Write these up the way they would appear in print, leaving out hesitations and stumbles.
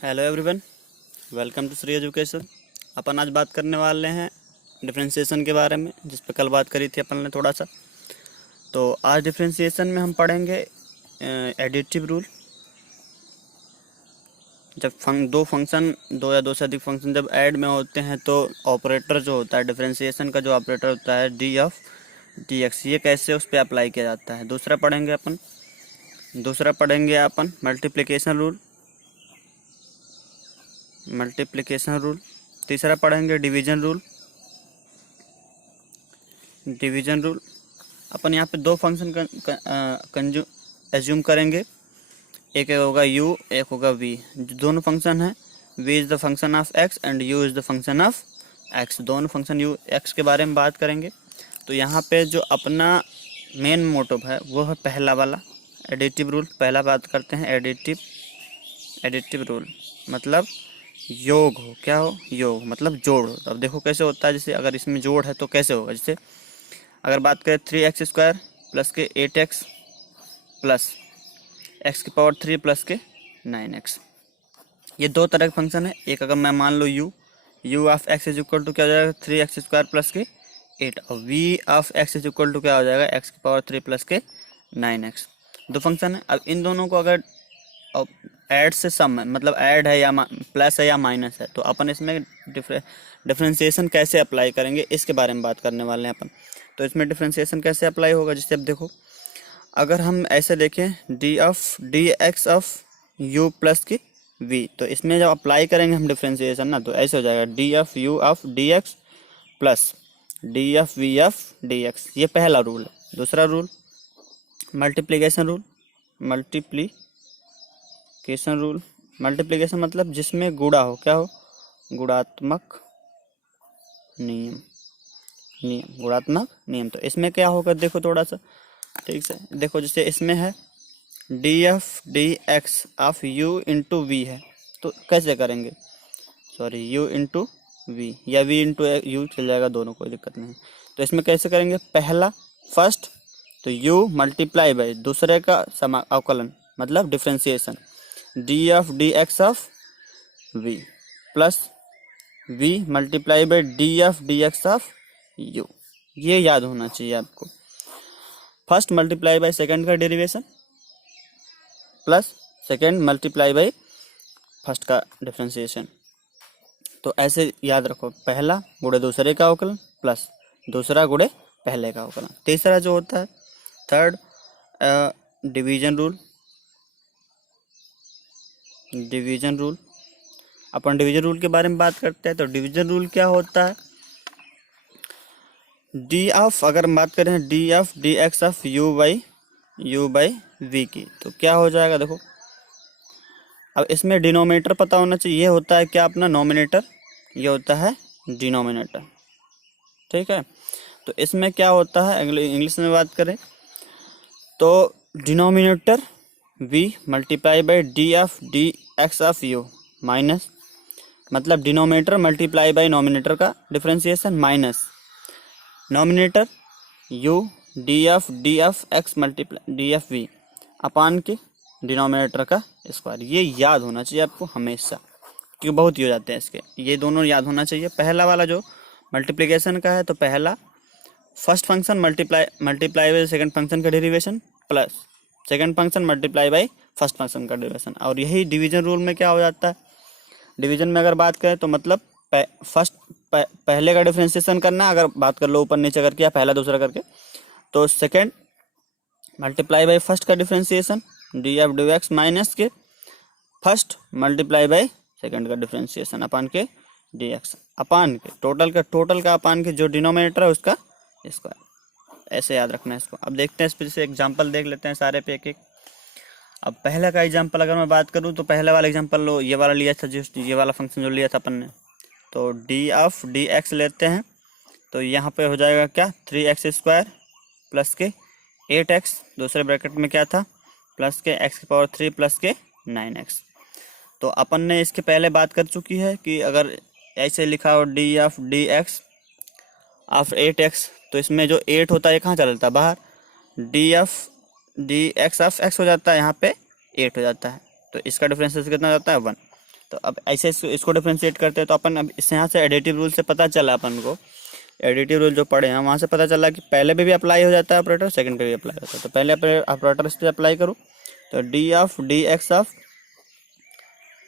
Hello everyone, welcome to Shri Education. अपन आज बात करने वाले हैं डिफरेंशिएशन के बारे में, जिस पे कल बात करी थी अपन ने थोड़ा सा। तो आज डिफरेंशिएशन में हम पढ़ेंगे एडिटिव रूल। जब दो फंक्शन, दो या दो से अधिक फंक्शन जब ऐड में होते हैं तो ऑपरेटर जो होता है डिफरेंशिएशन का, जो ऑपरेटर होता है डी ऑफ डी एक्स, ये कैसे उस पर अप्लाई किया जाता है। दूसरा पढ़ेंगे अपन मल्टीप्लिकेशन रूल। तीसरा पढ़ेंगे डिवीजन रूल। अपन यहाँ पे दो फंक्शन एज्यूम करेंगे, एक होगा u, एक होगा v। जो दोनों फंक्शन है, v is the function of x and u is the function of x। दोनों फंक्शन u x के बारे में बात करेंगे। तो यहाँ पे जो अपना मेन मोटिव है वो है पहला वाला एडिटिव रूल। पहला बात करते हैं एडिटिव रूल, मतलब योग हो, क्या हो, योग मतलब जोड़ हो। तो अब देखो कैसे होता है। जैसे अगर इसमें जोड़ है तो कैसे होगा। जैसे अगर बात करें 3x² प्लस के 8x प्लस x की पावर 3 प्लस के 9x, ये दो तरह के फंक्शन है। एक अगर मैं मान लो u of x is equal to क्या हो जाएगा 3x² प्लस के 8, और v of x is equal to क्या हो जाएगा x की पावर 3 प्लस के 9x। दो फंक्शन है। अब इन दोनों को अगर ऐड से सम है, मतलब ऐड है या प्लस है या माइनस है, तो अपन इसमें डिफरेंशिएशन कैसे अप्लाई करेंगे इसके बारे में बात करने वाले हैं अपन। तो इसमें डिफरेंशिएशन कैसे अप्लाई होगा। जैसे अब देखो, अगर हम ऐसे देखें D x of you plus की वी, तो इसमें जब अप्लाई करेंगे हम डिफरेंशिएशन ना, तो ऐसे हो जाएगा d of u of d x plus d of v of d x. ये पहला रूल है। दूसरा रूल मल्टीप्लिकेशन मतलब जिसमें गुणा हो, क्या हो, गुणात्मक नियम। तो इसमें क्या होगा, देखो थोड़ा सा ठीक से देखो। जैसे इसमें है d f d x of u into v है, तो कैसे करेंगे, सॉरी यू इंटू वी या वी इंटू यू चल जाएगा, दोनों कोई दिक्कत नहीं। तो इसमें कैसे करेंगे, पहला फर्स्ट तो u मल्टीप्लाई बाई दूसरे का अवकलन, मतलब differentiation, d of d x of v plus v multiply by d of d x of u। ये याद होना चाहिए आपको। फर्स्ट मल्टीप्लाई बाई सेकंड का derivation plus second multiply by first का डिफरेंशिएशन। तो ऐसे याद रखो, पहला गुणे दूसरे का अवकलन प्लस दूसरा गुणे पहले का अवकलन। तीसरा जो होता है थर्ड डिवीजन रूल। अपन डिवीजन रूल के बारे में बात करते हैं। तो डिवीजन रूल क्या होता है, डी ऑफ, अगर हम बात करें d of d x of u by v की, तो क्या हो जाएगा, देखो अब इसमें डिनोमिनेटर पता होना चाहिए। ये होता है क्या अपना नोमिनेटर, ये होता है डिनोमिनेटर, ठीक है। तो इसमें क्या होता है, इंग्लिश में बात करें तो denominator v multiply by d of d x of u minus, मतलब डिनोमिनेटर मल्टीप्लाई बाई नोमिनेटर का differentiation minus nominator u D of x multiply D of V upon के डिनोमिनेटर का स्क्वायर। ये याद होना चाहिए आपको हमेशा, क्योंकि बहुत ही हो जाते हैं इसके। ये दोनों याद होना चाहिए। पहला वाला जो मल्टीप्लिकेशन का है, तो पहला first function multiply by second function का derivation plus second function multiply by first function का डेरिवेशन। और यही डिवीजन रूल में क्या हो जाता है, डिवीजन में अगर बात करें तो मतलब पहले का डिफरेंशिएशन करना, अगर बात कर लो ऊपर नीचे करके या पहला दूसरा करके, तो सेकंड मल्टीप्लाई बाई फर्स्ट का differentiation d of d x minus के फर्स्ट मल्टीप्लाई बाई सेकंड का डिफरेंशिएशन अपान के डी एक्स, अपान के टोटल का अपान के जो डिनोमिनेटर है उसका स्क्वायर। ऐसे याद रखना है इसको। अब देखते हैं इस पर से एग्जाम्पल देख लेते हैं सारे पे एक। अब पहला का एग्जाम्पल अगर मैं बात करूँ तो पहला वाला एग्जाम्पल लो, ये वाला लिया था, जो ये वाला फंक्शन जो लिया था अपन ने, तो डी ऑफ डी एक्स लेते हैं। तो यहाँ पे हो जाएगा क्या 3x² प्लस के 8x, दूसरे ब्रैकेट में क्या था प्लस के x की पावर 3 प्लस के 9x। तो अपन ने इसके पहले बात कर चुकी है कि अगर ऐसे लिखा हो D of d x of 8x, तो इसमें जो 8 होता है कहाँ चला जाता है बाहर, D of d x of x हो जाता है, यहाँ पे 8 हो जाता है। तो इसका डिफरेंशियल कितना हो जाता है 1। तो अब ऐसे इसको डिफ्रेंशिएट करते हैं। तो अपन अब इस यहाँ से एडिटिव रूल से पता चला अपन को, एडिटिव रूल जो पढ़े हैं वहाँ से पता चला कि पहले पे भी अप्लाई हो जाता है ऑपरेटर, सेकंड पे भी अप्लाई होता है। तो पहले ऑपरेटर इस पर अप्लाई करो, तो D of d x of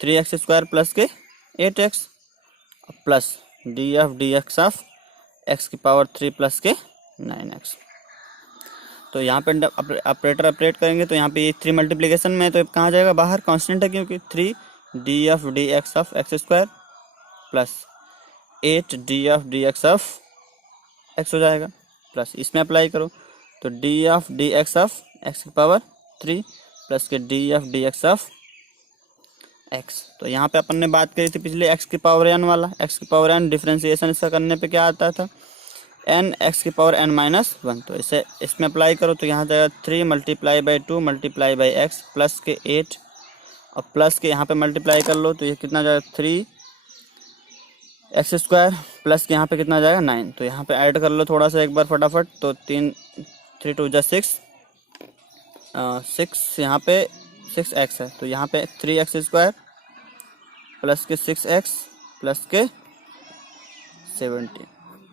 3x² plus के 8x plus d of d x of x की पावर 3 प्लस के 9x। तो यहाँ पे ऑपरेटर ऑपरेट करेंगे तो यहाँ पे ये 3 मल्टीप्लिकेशन में, तो कहाँ जाएगा बाहर, कांस्टेंट है क्योंकि 3 D of d x of x² plus 8 D of d x of x हो जाएगा, प्लस इसमें अप्लाई करो तो D of d x of x की पावर 3 प्लस के D of d x of x। तो यहाँ पे अपन ने बात करी थी पिछले x की पावर n वाला, x की पावर n डिफ्रेंशिएशन इसका करने पे क्या आता था, n x की पावर n माइनस 1। तो इसे इसमें अप्लाई करो तो यहाँ जाएगा 3 multiply by 2 multiply by x plus के 8 और प्लस के यहाँ पे मल्टीप्लाई कर लो तो ये कितना जाएगा 3x² प्लस के यहाँ पे कितना जाएगा 9। तो यहाँ पे ऐड कर लो थोड़ा सा एक बार फटाफट, तो 3 2 जा 6 यहाँ पे 6x है, तो यहाँ पे 3x² प्लस के 6x प्लस के 17।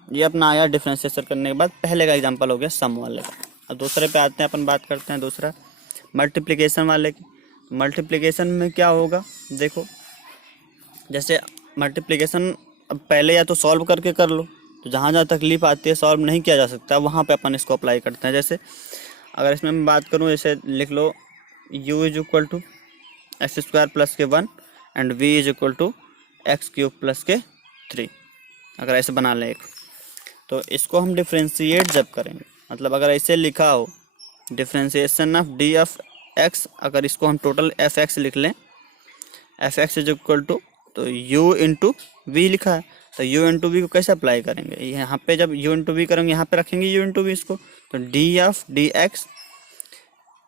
ये अपना आया डिफरेंशिएशन करने के बाद। पहले का एग्जांपल हो गया सम वाले का। अब दूसरे पे आते हैं, अपन बात करते हैं दूसरा मल्टीप्लिकेशन वाले की। मल्टीप्लिकेशन में क्या होगा, देखो जैसे मल्टीप्लिकेशन अब पहले या तो सॉल्व करके कर लो, तो जहाँ जहाँ तकलीफ आती है सॉल्व नहीं किया जा सकता वहाँ पे अपन इसको अप्लाई करते हैं। जैसे अगर इसमें मैं बात करूँ, जैसे लिख लो u is equal to x² plus के 1 and v is equal to x³ plus के 3, अगर ऐसे बना लें एक, तो इसको हम डिफ्रेंशिएट जब करेंगे, मतलब अगर ऐसे लिखा हो differentiation of d of x, अगर इसको हम टोटल एफ एक्स लिख लें, f x is equal to तो u इंटू वी लिखा है, तो u इंटू वी को कैसे अप्लाई करेंगे, यहाँ पे जब u इंटू वी करेंगे यहाँ पे रखेंगे u इंटू वी इसको, तो D of d x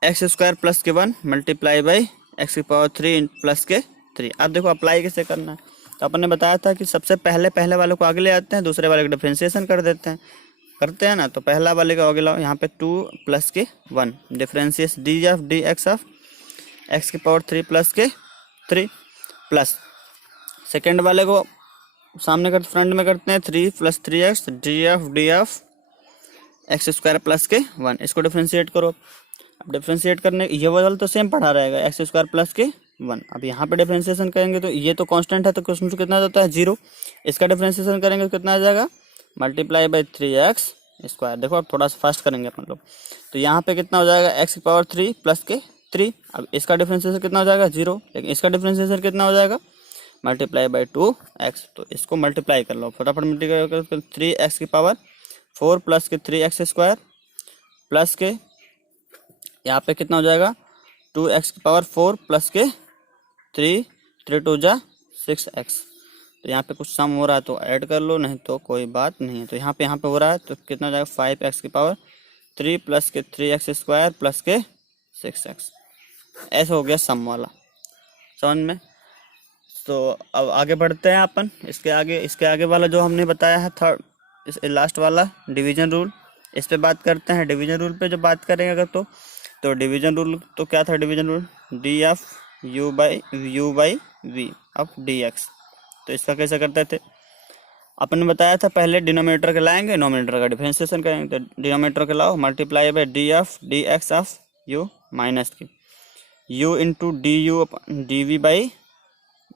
x² plus के 1 मल्टीप्लाई बाई x की पावर 3 प्लस के 3। अब देखो अप्लाई कैसे करना है, तो अपन ने बताया था कि सबसे पहले वाले को आगे ले आते हैं, दूसरे वाले को डिफ्रेंशिएशन कर देते हैं, करते हैं ना। तो पहला वाले का आगे लाओ, यहाँ पे 2 प्लस के 1 differentiation D of d x of x की पावर 3 प्लस के 3 प्लस सेकेंड वाले को सामने कर फ्रंट में करते हैं 3 plus 3x D of x² plus के 1। इसको डिफ्रेंशिएट करो। अब डिफ्रेंशिएट करने ये वाला तो सेम पढ़ा रहेगा x² प्लस के 1। अब यहाँ पे डिफ्रेंशिएशन करेंगे तो ये तो कांस्टेंट है, तो क्वेश्चन में कितना जाता है 0। इसका डिफ्रेंशिएशन करेंगे तो कितना आ जाएगा मल्टीप्लाई बाई 3x²। देखो अब थोड़ा सा फास्ट करेंगे अपन लोग, तो यहाँ पे कितना हो जाएगा x की पावर 3 प्लस के 3। अब इसका डिफ्रेंशिएशन कितना हो जाएगा 0, लेकिन इसका डिफ्रेंशिएशन कितना हो जाएगा मल्टीप्लाई बाई 2x। तो इसको मल्टीप्लाई कर लो फटाफट, मल्टीप्लाई कर 3x की पावर 4 प्लस के 3x² प्लस के यहाँ पे कितना हो जाएगा 2x की पावर 4 प्लस के 3 2 जा 6x। तो यहाँ पे कुछ सम हो रहा है तो ऐड कर लो, नहीं तो कोई बात नहीं है। तो यहाँ पे हो रहा है तो कितना हो जाएगा 5x की पावर 3 प्लस के 3x² प्लस के 6x। ऐसा हो गया सम वाला, समझ में। तो अब आगे बढ़ते हैं अपन, इसके आगे वाला जो हमने बताया है थर्ड लास्ट वाला डिवीजन रूल, इस पे बात करते हैं। डिवीजन रूल पे जब बात करेंगे अगर तो डिवीजन रूल तो क्या था, division rule d of u by v of d x. तो इसका कैसे करते थे, अपन ने बताया था पहले डिनोमिनेटर के लाएंगे, नोमिनेटर का डिफरेंशिएशन करेंगे। तो डिनोमिनेटर के लाओ multiply by d of d x of u minus की u into d u d v by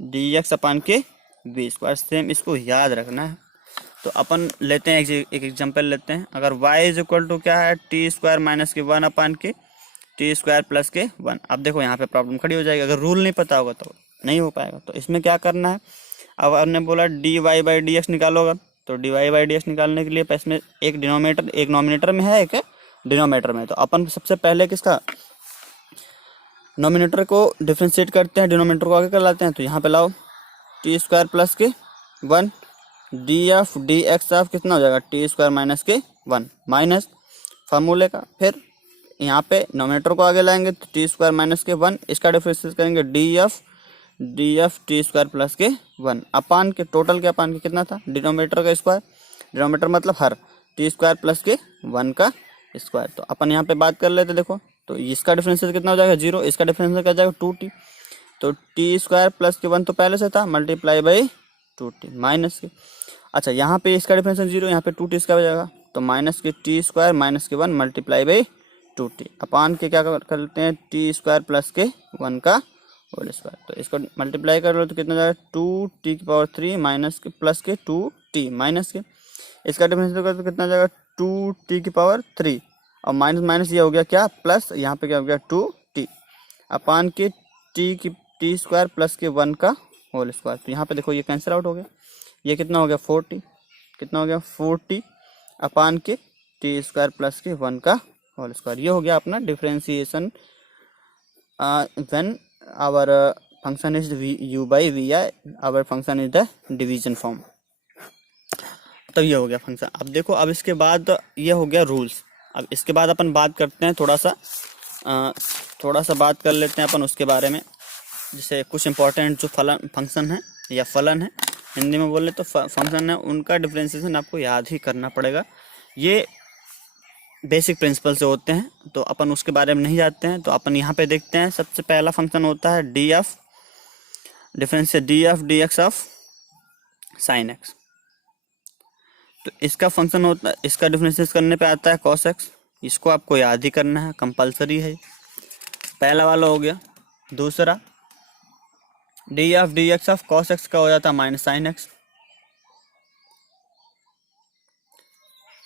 d x अपान के वी स्क्वायर। सेम इसको याद रखना है। तो अपन लेते हैं एक एग्जांपल लेते हैं। अगर y इज इक्वल टू क्या है t² माइनस के 1 अपान के t² प्लस के 1। अब देखो यहाँ पे प्रॉब्लम खड़ी हो जाएगी, अगर रूल नहीं पता होगा तो नहीं हो पाएगा। तो इसमें क्या करना है, अब हमने बोला dy बाई डी एक्स निकालोगा, तो dy बाई डी एक्स निकालने के लिए इसमें एक डिनोमिनेटर एक नॉमिनेटर में है, एक डिनोमिनेटर में। तो अपन सबसे पहले किसका नॉमिनेटर को डिफ्रेंशिएट करते हैं, डिनोमिनेटर को आगे कर लाते हैं। तो यहाँ पे लाओ t² प्लस के 1 D of d x of कितना हो जाएगा t² माइनस के 1 माइनस फार्मूले का। फिर यहाँ पे नॉमिनेटर को आगे लाएंगे तो t² माइनस के 1, इसका डिफरेंशिएट करेंगे डी ऑफ t² प्लस के 1 अपान के टोटल के अपान के कितना था डिनोमिनेटर का स्क्वायर, डिनोमिनेटर मतलब हर t² प्लस के 1 का स्क्वायर। तो अपन यहाँ पे बात कर लेते देखो, तो इसका डिफरेंशिएट कितना हो जाएगा 0, इसका डिफरेंशिएट क्या जाएगा 2t। तो टी स्क्वायर प्लस के 1 तो पहले से था, मल्टीप्लाई बाई 2t माइनस के। अच्छा यहाँ पे इसका डिफरेंस 0, यहाँ पे 2t इसका हो जाएगा, तो माइनस के टी स्क्वायर माइनस के 1 मल्टीप्लाई बाई 2t अपान के क्या कर लेते हैं, टी स्क्वायर प्लस के 1 का होल स्क्वायर। तो इसको मल्टीप्लाई कर लो तो कितना जाएगा, 2t⁻³ माइनस के प्लस के 2t माइनस के, इसका डिफरेंस तो कितना जाएगा 2t⁻³ और माइनस माइनस ये हो गया क्या प्लस, यहाँ पे क्या हो गया 2t अपान के टी स्क्वायर प्लस के 1 का होल स्क्वायर। तो यहाँ पे देखो ये कैंसिल आउट हो गया, ये कितना हो गया 4t, कितना हो गया 4t अपान के टी स्क्वायर प्लस के 1 का होल स्क्वायर। ये हो गया अपना differentiation when our function is u by v I, our function is the division form. तब ये हो गया फंक्शन। अब देखो अब इसके बाद ये हो गया रूल्स। अब इसके बाद अपन बात करते हैं थोड़ा सा बात कर लेते हैं अपन उसके बारे में, जैसे कुछ इंपॉर्टेंट जो फंक्शन है या फलन है, हिंदी में बोले तो फंक्शन है, उनका डिफरेंशिएशन आपको याद ही करना पड़ेगा। ये बेसिक प्रिंसिपल से होते हैं, तो अपन उसके बारे में नहीं जानते हैं। तो अपन यहाँ पे देखते हैं, सबसे पहला फंक्शन होता है d F, difference D f d x of sine x. तो इसका फंक्शन होता है, इसका डिफरेंशिएट करने पे आता है कॉस एक्स, इसको आपको याद ही करना है, कंपलसरी है, पहला वाला हो गया। दूसरा D f d x of cos x का हो जाता है minus sine x,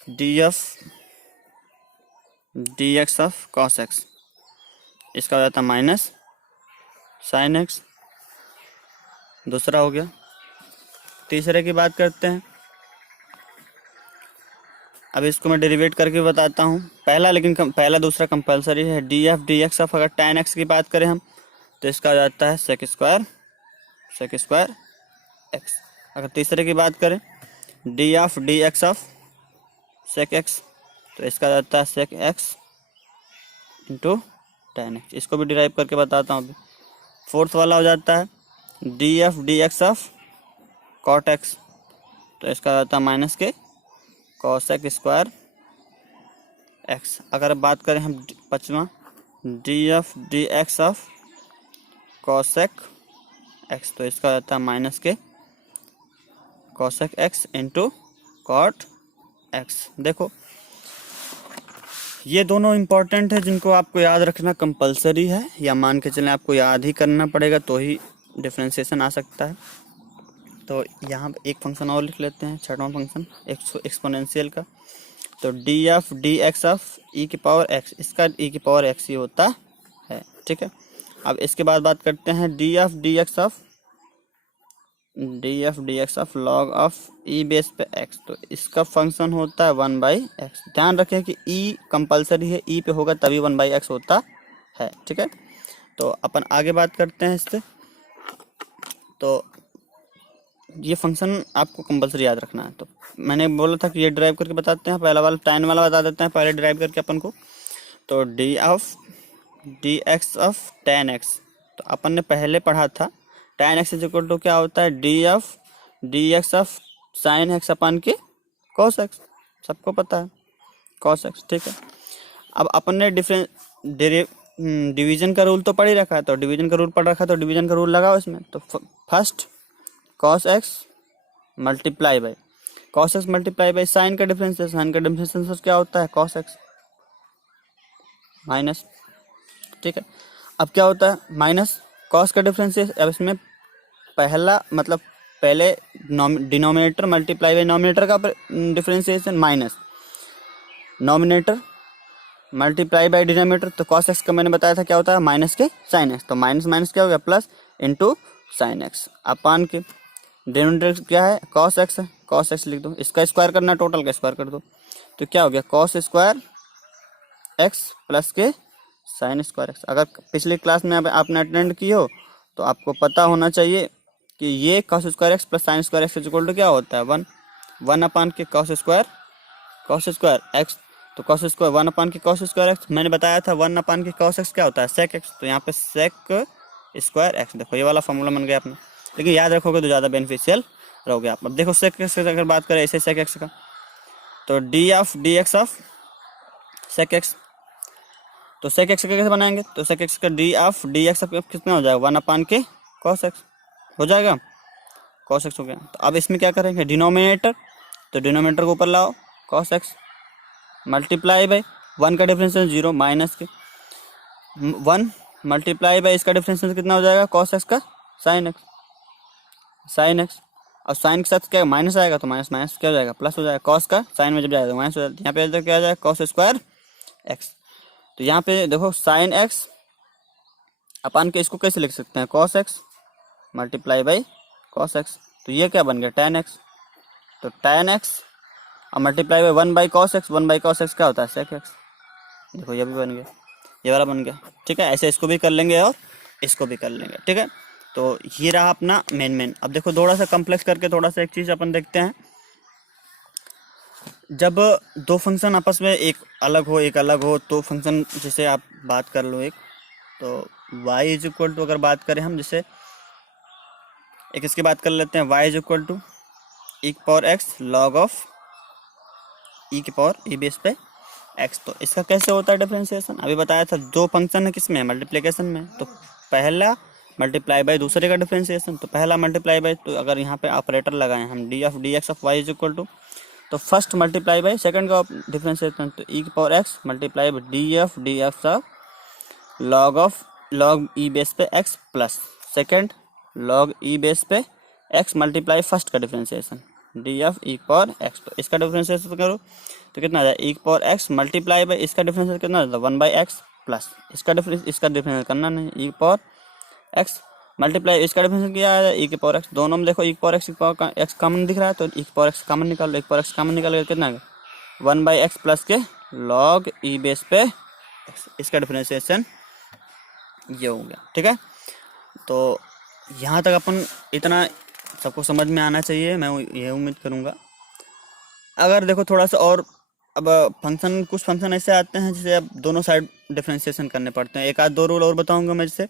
D f d x of cos x इसका हो जाता है माइनस साइन एक्स, दूसरा हो गया। तीसरे की बात करते हैं, अब इसको मैं डेरिवेट करके बताता हूँ पहला, लेकिन पहला दूसरा कंपलसरी है। D f d x of, अगर tan x की बात करें हम तो इसका हो जाता है सेक स्क्वायर एक्स। अगर तीसरे की बात करें d f d x of sec x, तो इसका हो जाता है sec x into tan x, इसको भी डिराइव करके बताता हूँ अभी। फोर्थ वाला हो जाता है d f d x of cot x, तो इसका हो जाता है माइनस के कॉसेक स्क्वायर एक्स। अगर बात करें हम पाँचवा d f d x of cosec x, तो इसका होता है माइनस के cosec x into cot x. देखो ये दोनों इम्पॉर्टेंट है, जिनको आपको याद रखना कंपलसरी है, या मान के चलें आपको याद ही करना पड़ेगा, तो ही डिफरेंशिएशन आ सकता है। तो यहाँ एक फंक्शन और लिख लेते हैं, छठवां फंक्शन एक्सपोनेंशियल का। तो d f d x of e की पावर एक्स, इसका ई की पावर एक्स ही होता है, ठीक है। अब इसके बाद बात करते हैं D f d x of log of E base पे एक्स, तो इसका फंक्शन होता है 1/x। ध्यान रखें कि ई कंपलसरी है, ई पे होगा तभी 1/x होता है, ठीक है। तो अपन आगे बात करते हैं इससे। तो ये फंक्शन आपको कंपलसरी याद रखना है। तो मैंने बोला था कि ये ड्राइव करके बताते हैं, पहला वाला tan वाला बता देते हैं पहले ड्राइव करके अपन को। तो D x of tan x, तो अपन ने पहले पढ़ा था tan x is equal to क्या होता है, d x of sine x अपन के cos x, सबको पता है cos x, ठीक है। अब अपन ने डिवीजन का रूल तो पढ़ ही रखा है, तो डिवीजन का रूल पढ़ रखा है, तो डिवीजन का रूल लगाओ इसमें। तो first cos x multiply by sine का डिफरेंशिएशन क्या होता है cos x माइनस, ठीक है। अब क्या होता है माइनस cos का डिफरेंशिएशन, अब इसमें पहला मतलब पहले डिनोमिनेटर मल्टीप्लाई बाई नॉमिनेटर का differentiation, minus nominator multiply by denominator. तो cos x का मैंने बताया था क्या होता है माइनस के साइन x, तो माइनस माइनस क्या हो गया प्लस इंटू साइन x अपान के डिनोमिनेटर क्या है cos x है, cos x लिख दो, इसका स्क्वायर करना टोटल का स्क्वायर कर दो, तो क्या हो गया cos स्क्वायर x प्लस के साइन स्क्वायर x। अगर पिछली क्लास में आपने अटेंड की हो तो आपको पता होना चाहिए कि ये cos square x plus sine square x equal to क्या होता है 1 अपान के cos स्क्वायर x। तो cos स्क्वायर 1 अपान के cos स्क्वायर x, मैंने बताया था 1 अपान के cos x क्या होता है sec x, तो यहाँ पे sec स्क्वायर x। देखो ये वाला फॉर्मूला बन गया अपना, लेकिन याद रखोगे तो ज़्यादा बेनिफिशियल रहोगे आप। अब देखो sec x अगर बात करें ऐसे sec x का, तो D x of sec x, तो सेक एक्स का कैसे बनाएंगे, तो सेक एक्स का डी ऑफ डी एक्स कितना हो जाएगा, 1/k कॉस एक्स हो जाएगा, कॉस एक्स हो गया। तो अब इसमें क्या करेंगे, डिनोमिनेटर, तो डिनोमिनेटर को ऊपर लाओ, कॉस एक्स मल्टीप्लाई बाई 1 का डिफरेंशियल 0 माइनस के 1 मल्टीप्लाई बाई इसका डिफरेंशियल कितना हो जाएगा, कॉस एक्स का साइन एक्स, साइन एक्स। और साइन के साथ क्या माइनस आएगा, तो माइनस माइनस क्या हो जाएगा, प्लस हो जाएगा, कॉस का साइन में जब जाएगा माइनस हो जाएगा, यहाँ पे क्या आ जाएगा, कॉस स्क्वायर एक्स। तो यहाँ पे देखो साइन एक्स अपन के इसको कैसे लिख सकते हैं, cos x multiply by cos x. तो ये क्या बन गया, tan एक्स, तो tan एक्स और multiply by 1/cos x, 1/cos x क्या होता है, sec x। देखो ये भी बन गया, ये वाला बन गया, ठीक है। ऐसे इसको भी कर लेंगे और इसको भी कर लेंगे, ठीक है। तो ये रहा अपना मेन। अब देखो थोड़ा सा कम्प्लेक्स करके थोड़ा सा एक चीज़ अपन देखते हैं। जब दो फंक्शन आपस में एक अलग हो एक अलग हो, तो फंक्शन जैसे आप बात कर लो एक, तो y इज इक्वल टू, अगर बात करें हम जैसे एक इसकी बात कर लेते हैं, y इज इक्वल टू ई की power x log of e की पावर ई बेस पे एक्स। तो इसका कैसे होता है डिफरेंशिएशन, अभी बताया था, दो फंक्शन है किसमें, मल्टीप्लिकेशन में, तो पहला मल्टीप्लाई बाई दूसरे का डिफरेंशिएशन, तो पहला मल्टीप्लाई बाई, तो अगर यहाँ पे ऑपरेटर लगाएं हम d of d x of y is equal to, तो फर्स्ट मल्टीप्लाई बाई सेकंड का डिफरेंशिएशन, तो ई की power x multiply by d f of log e base पे x plus second log e base पे x multiply first का differentiation d of e power x. तो इसका differentiation करो तो कितना आ जाए, e power x multiply by इसका डिफरेंशिएशन कितना आ जाता है, 1/x प्लस इसका डिफरेंस करना नहीं, ई पावर एक्स मल्टीप्लाई इसका डिफरेंशिएशन क्या है, ई की पावर एक्स। दोनों में देखो ई पावर एक्स एक्स कॉमन दिख रहा है, तो ई पावर एक्स कॉमन निकाल लो, ई पावर एक्स कॉमन निकाल के कितना है 1/x प्लस के लॉग ई बेस पे एक्स, इसका डिफरेंशिएशन ये हो गया, ठीक है। तो यहाँ तक अपन इतना सबको समझ में आना चाहिए, मैं ये उम्मीद करूँगा। अगर देखो थोड़ा सा और, अब फंक्शन कुछ फंक्शन ऐसे आते हैं जिसे अब दोनों साइड डिफरेंशिएशन करने पड़ते हैं, एक आध दो रूल और बताऊंगा मैं जैसे।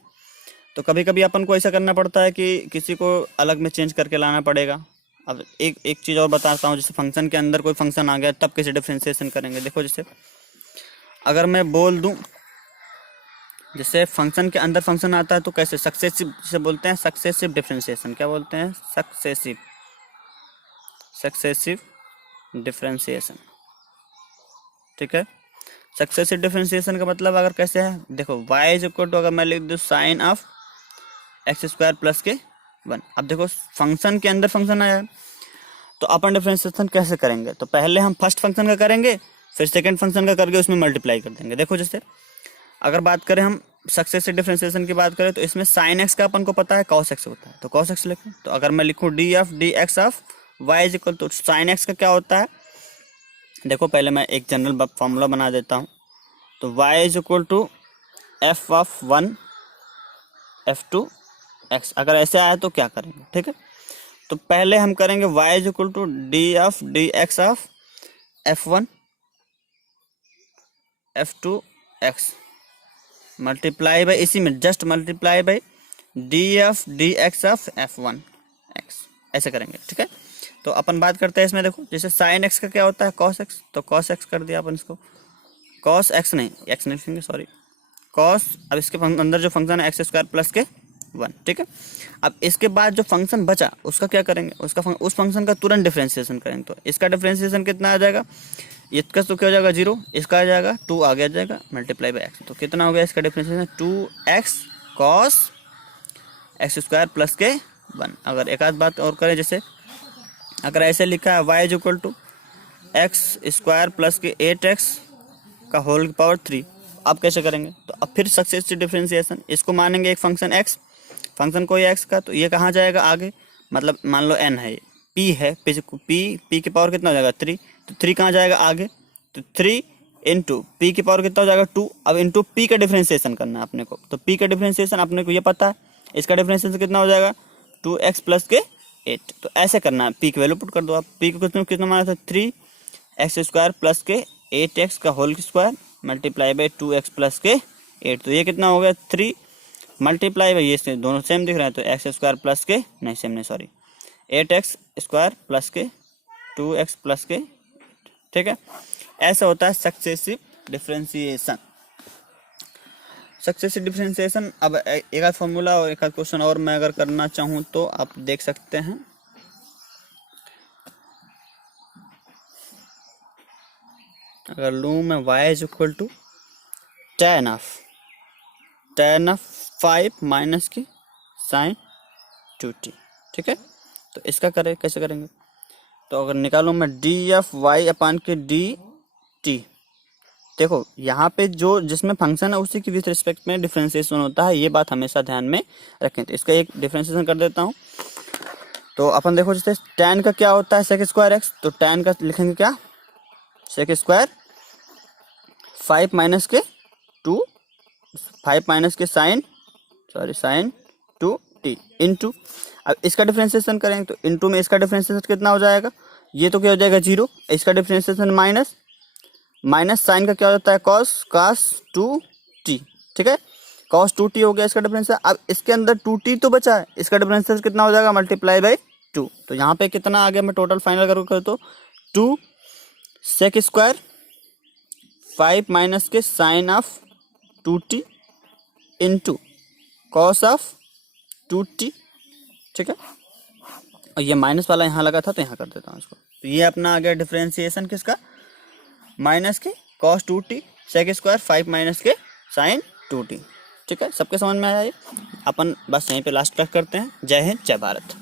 तो कभी कभी अपन को ऐसा करना पड़ता है कि किसी को अलग में चेंज करके लाना पड़ेगा। अब एक चीज़ और बताता हूँ, जैसे फंक्शन के अंदर कोई फंक्शन आ गया तब कैसे डिफरेंशिएशन करेंगे। देखो जैसे अगर मैं बोल दूँ, जैसे फंक्शन के अंदर फंक्शन आता है तो कैसे, सक्सेसिव जिसे बोलते हैं, सक्सेसिव डिफरेंशिएशन, क्या बोलते हैं, सक्सेसिव डिफरेंशिएशन, ठीक है। सक्सेसिव डिफरेंशिएशन का मतलब अगर कैसे है, देखो y इज इक्वल टू, अगर मैं लिख दूँ sine of x square plus के 1। अब देखो फंक्शन के अंदर फंक्शन आया है, तो अपन डिफरेंशिएशन कैसे करेंगे, तो पहले हम फर्स्ट फंक्शन का करेंगे, फिर सेकंड फंक्शन का करके उसमें मल्टीप्लाई कर देंगे। देखो जैसे अगर बात करें हम सक्सेसिव डिफरेंशिएशन की बात करें, तो इसमें साइन एक्स का अपन को पता है कॉस एक्स होता है, तो कॉस एक्स लिखें। तो अगर मैं लिखूँ d of d x of y is equal, तो साइन एक्स का क्या होता है, देखो पहले मैं एक जनरल फार्मूला बना देता हूँ। तो y is equal to f of 1 f2 x। अगर ऐसे आया तो क्या करेंगे, ठीक है। तो पहले हम करेंगे y is equal to d of d x of f1 f2 x multiply by, इसी में just multiply by d of d x of f1 x, ऐसे करेंगे, ठीक है। तो अपन बात करते हैं इसमें, देखो जैसे साइन एक्स का क्या होता है, कॉस एक्स, तो कॉस एक्स कर दिया अपन इसको, कॉस एक्स नहीं, एक्स नहीं लिखेंगे सॉरी, कॉस। अब इसके अंदर जो फंक्शन है एक्स स्क्वायर प्लस के 1, ठीक है। अब इसके बाद जो फंक्शन बचा उसका क्या करेंगे, उस फंक्शन का तुरंत डिफरेंशिएशन करेंगे। तो इसका डिफरेंशिएशन कितना आ जाएगा, इसका तो क्या हो जाएगा 0, इसका आ जाएगा 2, आगे आ जाएगा मल्टीप्लाई बाई एक्स। तो कितना हो गया इसका differentiation, 2x cos x square plus के 1। अगर एक आध बात और करें, जैसे अगर ऐसे लिखा है y is equal to x square plus के 8x का होल पावर 3, अब कैसे करेंगे, तो अब फिर सक्सेसिव डिफरेंशिएशन, इसको मानेंगे एक फंक्शन x, फंक्शन कोई x का, तो ये कहाँ जाएगा आगे, मतलब मान लो n है, ये p है, p की पावर कितना हो जाएगा 3, तो 3 कहाँ जाएगा आगे, तो 3 इंटू पी की पावर कितना हो जाएगा 2। अब इंटू पी का डिफरेंशिएशन करना है अपने को, तो पी का डिफरेंशिएशन अपने को ये पता है, इसका डिफरेंशिएशन कितना हो जाएगा 2x प्लस के 8। तो ऐसे करना है, पी की वैल्यू पुट कर दो आप, पी को कितना माना था 3x स्क्वायर प्लस के 8x का whole square multiply by 2x plus के 8। तो ये कितना हो गया 3 मल्टीप्लाई बाई, ये दोनों सेम दिख रहे हैं, तो एक्स स्क्वायर प्लस के नहीं सेम नहीं सॉरी 8x स्क्वायर प्लस के 2x प्लस के, ठीक है। ऐसा होता है सक्सेसिव डिफरेंशिएशन। Successive differentiation. अब एक आध फॉर्मूला और एक आध क्वेश्चन और मैं अगर करना चाहूँ तो आप देख सकते हैं। अगर लूँ मैं y is equal to tan of 5 minus की साइन 2t, ठीक है। तो इसका करें कैसे करेंगे, तो अगर निकालूँ मैं डी एफ वाई अपान के डी टी, देखो यहाँ पे जो जिसमें फंक्शन है उसी की विथ रिस्पेक्ट में डिफरेंशिएशन होता है, ये बात हमेशा ध्यान में रखें। तो इसका एक डिफरेंशिएशन कर देता हूँ। तो अपन देखो जैसे tan का क्या होता है सेक स्क्वायर एक्स, तो tan का लिखेंगे क्या, सेक स्क्वायर 5 माइनस के 2, 5 माइनस के साइन 2t इंटू, अब इसका डिफरेंशिएशन करेंगे तो इंटू में इसका डिफरेंशिएशन कितना हो जाएगा, ये तो क्या हो जाएगा 0, इसका डिफरेंशिएशन माइनस साइन का क्या होता है cos 2t, ठीक है, cos 2t हो गया इसका डिफरेंशिएशन। अब इसके अंदर 2t तो बचा है, इसका डिफरेंशिएशन कितना हो जाएगा मल्टीप्लाई बाई 2, तो यहाँ पे कितना आ गया, मैं टोटल फाइनल कर तो 2 सेक स्क्वायर 5 माइनस के sine of 2t into cos of 2t, ठीक है। और ये माइनस वाला यहाँ लगा था तो यहाँ कर देता हूँ इसको। तो ये अपना आ गया डिफरेंशिएशन किसका, माइनस के cos 2t sec square 5 minus के साइन 2t, ठीक है। सबके समझ में आया ये, अपन बस यहीं पे लास्ट तक करते हैं। जय हिंद जय भारत।